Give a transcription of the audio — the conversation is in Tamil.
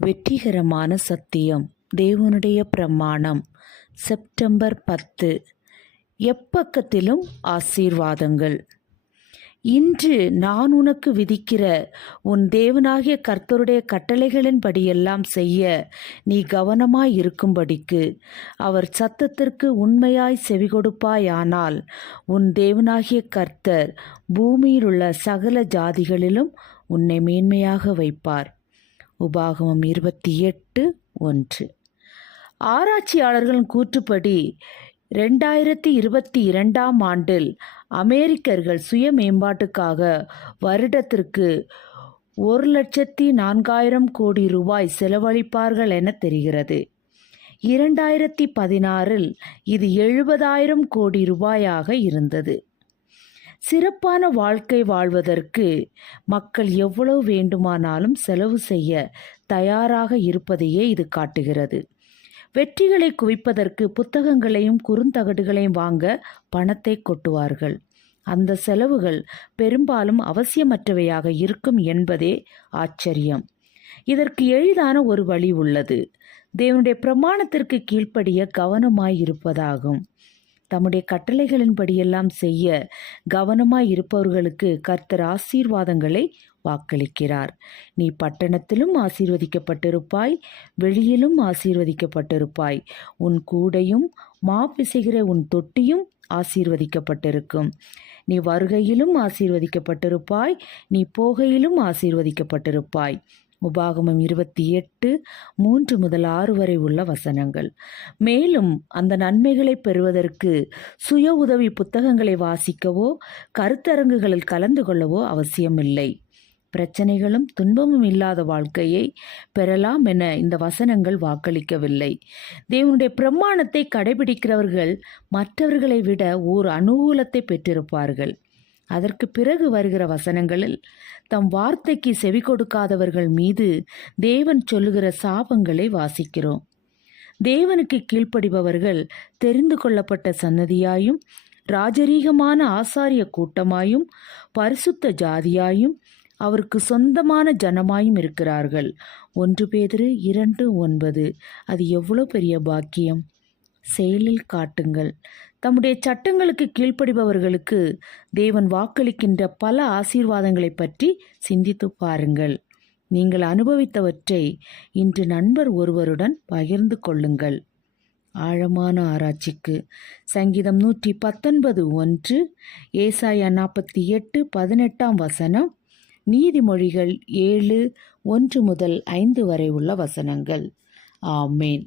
வெற்றிகரமான சத்தியம் தேவனுடைய பிரமாணம். செப்டம்பர் பத்து. எப்பக்கத்திலும் ஆசீர்வாதங்கள். இன்று நான் உனக்கு விதிக்கிற உன் தேவனாகிய கர்த்தருடைய கட்டளைகளின்படியெல்லாம் செய்ய நீ கவனமாய் இருக்கும்படிக்கு அவர் சத்தத்திற்கு உண்மையாய் செவிகொடுப்பாயானால் உன் தேவனாகிய கர்த்தர் பூமியிலுள்ள சகல ஜாதிகளிலும் உன்னை மேன்மையாக வைப்பார். உபாகமம் இருபத்தி எட்டு ஒன்று. ஆராய்ச்சியாளர்களின் கூற்றுப்படி ரெண்டாயிரத்தி இருபத்தி இரண்டாம் ஆண்டில் அமெரிக்கர்கள் சுய மேம்பாட்டுக்காக வருடத்திற்கு ஒரு லட்சத்தி நான்காயிரம் கோடி ரூபாய் செலவழிப்பார்கள் என தெரிகிறது. இரண்டாயிரத்தி பதினாறில் இது எழுபதாயிரம் கோடி ரூபாயாக இருந்தது. சிறப்பான வாழ்க்கை வாழ்வதற்கு மக்கள் எவ்வளவு வேண்டுமானாலும் செலவு செய்ய தயாராக இருப்பதையே இது காட்டுகிறது. வெற்றிகளை குவிப்பதற்கு புத்தகங்களையும் குறுந்தகடுகளையும் வாங்க பணத்தை கொட்டுவார்கள். அந்த செலவுகள் பெரும்பாலும் அவசியமற்றவையாக இருக்கும் என்பதே ஆச்சரியம். இதற்கு எளிதான ஒரு வழி உள்ளது. தேவனுடைய பிரமாணத்திற்கு கீழ்ப்படிய கவனமாய் இருப்பதாகும். தம்முடைய கட்டளைகளின்படியெல்லாம் செய்ய கவனமாய் இருப்பவர்களுக்கு கர்த்தர் ஆசீர்வாதங்களை வாக்களிக்கிறார். நீ பட்டணத்திலும் ஆசீர்வதிக்கப்பட்டிருப்பாய் வெளியிலும் ஆசீர்வதிக்கப்பட்டிருப்பாய். உன் கூடையும் மா பிசைகிற உன் தொட்டியும் ஆசீர்வதிக்கப்பட்டிருக்கும். நீ வருகையிலும் ஆசீர்வதிக்கப்பட்டிருப்பாய் நீ போகையிலும் ஆசீர்வதிக்கப்பட்டிருப்பாய். உபாகமம் இருபத்தி எட்டு மூன்று முதல் ஆறு வரை உள்ள வசனங்கள். மேலும் அந்த நன்மைகளை பெறுவதற்கு சுய உதவி புத்தகங்களை வாசிக்கவோ கருத்தரங்குகளில் கலந்து கொள்ளவோ அவசியமில்லை. பிரச்சனைகளும் துன்பமும் இல்லாத வாழ்க்கையை பெறலாம் என இந்த வசனங்கள் வாக்களிக்கவில்லை. தேவனுடைய பிரமாணத்தை கடைபிடிக்கிறவர்கள் மற்றவர்களை விட ஓர் அனுகூலத்தை பெற்றிருப்பார்கள். அதற்கு பிறகு வருகிற வசனங்களில் தம் வார்த்தைக்கு செவி கொடுக்காதவர்கள் மீது தேவன் சொல்லுகிற சாபங்களை வாசிக்கிறோம். தேவனுக்கு கீழ்ப்படிபவர்கள் தெரிந்து கொள்ளப்பட்ட சன்னதியாயும் ராஜரீகமான ஆசாரிய கூட்டமாயும் பரிசுத்த ஜாதியாயும் அவருக்கு சொந்தமான ஜனமாயும் இருக்கிறார்கள். ஒன்று பேதிரு இரண்டு ஒன்பது. அது எவ்வளோ பெரிய பாக்கியம். செயலில் காட்டுங்கள். தம்முடைய சட்டங்களுக்கு கீழ்ப்படிபவர்களுக்கு தேவன் வாக்களிக்கின்ற பல ஆசீர்வாதங்களை பற்றி சிந்தித்து பாருங்கள். நீங்கள் அனுபவித்தவற்றை இன்று நண்பர் ஒருவருடன் பகிர்ந்து கொள்ளுங்கள். ஆழமான ஆராய்ச்சிக்கு. சங்கீதம் நூற்றி பத்தொன்பது ஒன்று ஏசாயா நாற்பத்தி எட்டு பதினெட்டாம் வசனம். நீதிமொழிகள் ஏழு ஒன்று முதல் ஐந்து வரை உள்ள வசனங்கள். ஆமேன்.